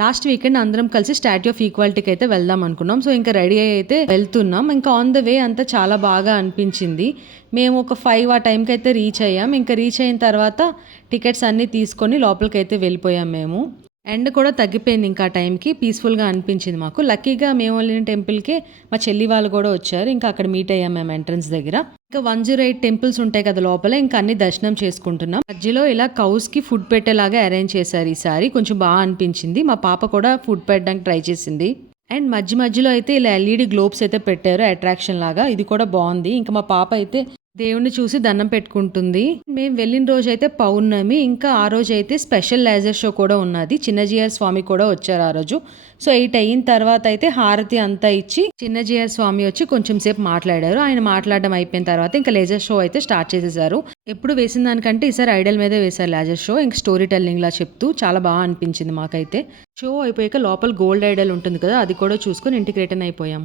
Last weekend అందరం కలిసి statue of ఈక్వాలిటీకి అయితే వెళ్దాం అనుకున్నాం. సో ఇంకా రెడీ అయితే వెళ్తున్నాం. ఇంకా ఆన్ ద వే అంతా చాలా బాగా అనిపించింది. మేము ఒక 5 ఆ టైంకి అయితే రీచ్ అయ్యాం. ఇంకా రీచ్ అయిన తర్వాత టికెట్స్ అన్నీ తీసుకొని లోపలికైతే వెళ్ళిపోయాం మేము. ఎండ కూడా తగ్గిపోయింది ఇంకా ఆ టైంకి. పీస్ఫుల్గా అనిపించింది మాకు. లక్కీగా మేము వెళ్ళిన టెంపుల్కి మా చెల్లి వాళ్ళు కూడా వచ్చారు. ఇంకా అక్కడ మీట్ అయ్యాం మేము ఎంట్రన్స్ దగ్గర. ఇంకా 108 టెంపుల్స్ ఉంటాయి కదా లోపల, ఇంకా అన్ని దర్శనం చేసుకుంటున్నాం. మధ్యలో ఇలా కౌస్కి ఫుడ్ పెట్టేలాగా అరేంజ్ చేశారు ఈసారి. కొంచెం బాగా అనిపించింది. మా పాప కూడా ఫుడ్ పెట్టడానికి ట్రై చేసింది. అండ్ మధ్యలో అయితే ఇలా ఎల్ఈడి గ్లోబ్స్ అయితే పెట్టారు అట్రాక్షన్ లాగా. ఇది కూడా బాగుంది. ఇంకా మా పాప అయితే దేవుణ్ణి చూసి దండం పెట్టుకుంటుంది. మేము వెళ్ళిన రోజు అయితే పౌర్ణమి. ఇంకా ఆ రోజు అయితే స్పెషల్ లేజర్ షో కూడా ఉన్నది. చిన్నజీఆర్ స్వామి కూడా వచ్చారు ఆ రోజు. సో 8 అయిన తర్వాత అయితే హారతి అంతా ఇచ్చి చిన్నజీఆర్ స్వామి వచ్చి కొంచెం సేపు మాట్లాడారు. ఆయన మాట్లాడడం అయిపోయిన తర్వాత ఇంకా లేజర్ షో అయితే స్టార్ట్ చేసేసారు. ఎప్పుడు వేసిన దానికంటే ఈసారి ఐడల్ మీదే వేశారు లేజర్ షో. ఇంకా స్టోరీ టెల్లింగ్ లా చెప్తూ చాలా బాగా అనిపించింది మాకైతే. షో అయిపోయాక లోపల గోల్డ్ ఐడల్ ఉంటుంది కదా, అది కూడా చూసుకొని ఇంటికి రిటర్న్ అయిపోయాం.